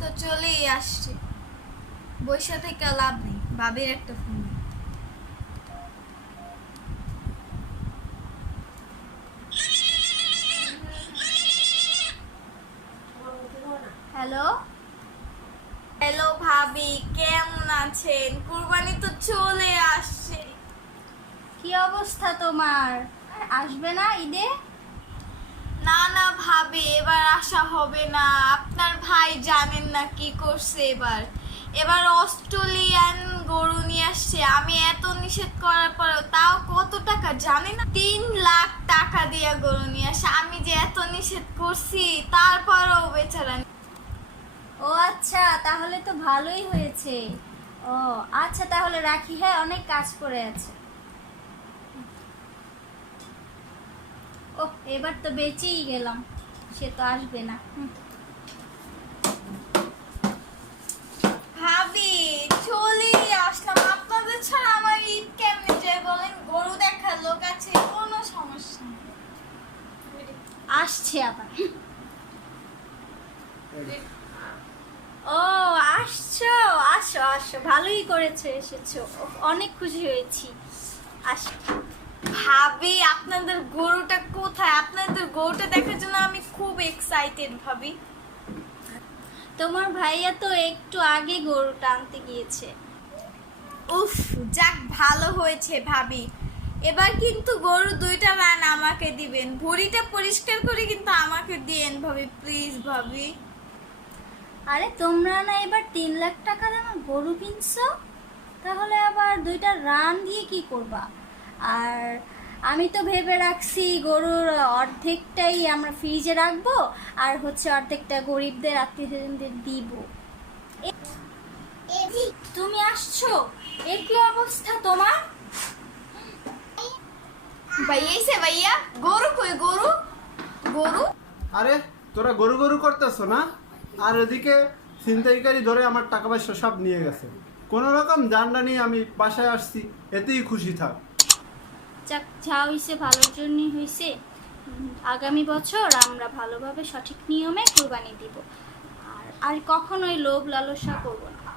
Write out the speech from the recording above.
তো চলেই আসছে, বৈশা থেকে লাভ নেই, ভাবির একটা ফোন। হ্যালো হ্যালো ভাবি, কেমন আছেন? কুরবানি তো চলে আসছে। কি অবস্থা তোমার? আসবে না ঈদে? না না ভাবি, এবার আসা হবে না। আপনার ভাই জানেন না কি করছে এবার। এবার অস্ট্রেলিয়ান গরু নিয়ে আসছে। আমি এত নিষেধ করার পরেও তাও কত টাকা জানেন না, 3 লাখ টাকা দিয়ে গরু নিয়ে আসে। আমি যে এত নিষেধ করছি তারপরেও বেচারা। ও আচ্ছা, তাহলে তো ভালোই হয়েছে। ও আচ্ছা, তাহলে রাখি, হ্যাঁ, অনেক কাজ করে আছে। ও এবার তো বেঁচেই গেলাম, সে তো আসবে না। ভাবি চলেই আসলাম, আপনাদের ছাড়া আমার ঈদ কেমনে যায় বলেন? গরু দেখার লোক আছে, কোনো সমস্যা নেই। আসছে আবার। ও আসছো, আসো আসো, ভালোই করেছো এসেছো, অনেক খুশি হয়েছি। আসো। ভাবি আপনাদের গরুটা কোথায়? আপনাদের গরুটা দেখার জন্য আমি খুব এক্সাইটেড ভাবি। তোমার ভাইয়া তো একটু আগে গরুটা আনতে গিয়েছে। উফ, যাক ভালো হয়েছে ভাবি। এবার কিন্তু গরু 2টা রান আমাকে দিবেন, ভুঁড়িটা পরিষ্কার করে কিন্তু আমাকে দিয়েন ভাবি, প্লিজ ভাবি। আরে তোমরা না এবার 3 লাখ টাকা দামের গরু কিনছো, তাহলে আবার 2টা রান দিয়ে কি করবা? আর আমি তো ভেবে রাখছি গরুর অর্ধেকটাই আমরা ফ্রিজে রাখবো, আর হচ্ছে অর্ধেকটা গরিবদের আত্মীয়স্বজনদের দিব। তুমি আসছো, এ কি অবস্থা তোমার? ভাইয়া এসে ভাইয়া, গরু কই? গরু গরু আরে তোরা গরু গরু করতেছ না, আর ওদিকে ছিনতাইকারী ধরে আমার টাকা পয়সা সব নিয়ে গেছে। কোনো রকম জানলা নিয়ে আমি বাসায় আসছি, এতেই খুশি থাক। যাক, যা হয়েছে ভালোর জন্যই হয়েছে। আগামী বছর আমরা ভালোভাবে সঠিক নিয়মে কুরবানি দিব, আর কখনোই লোভ লালসা করব না।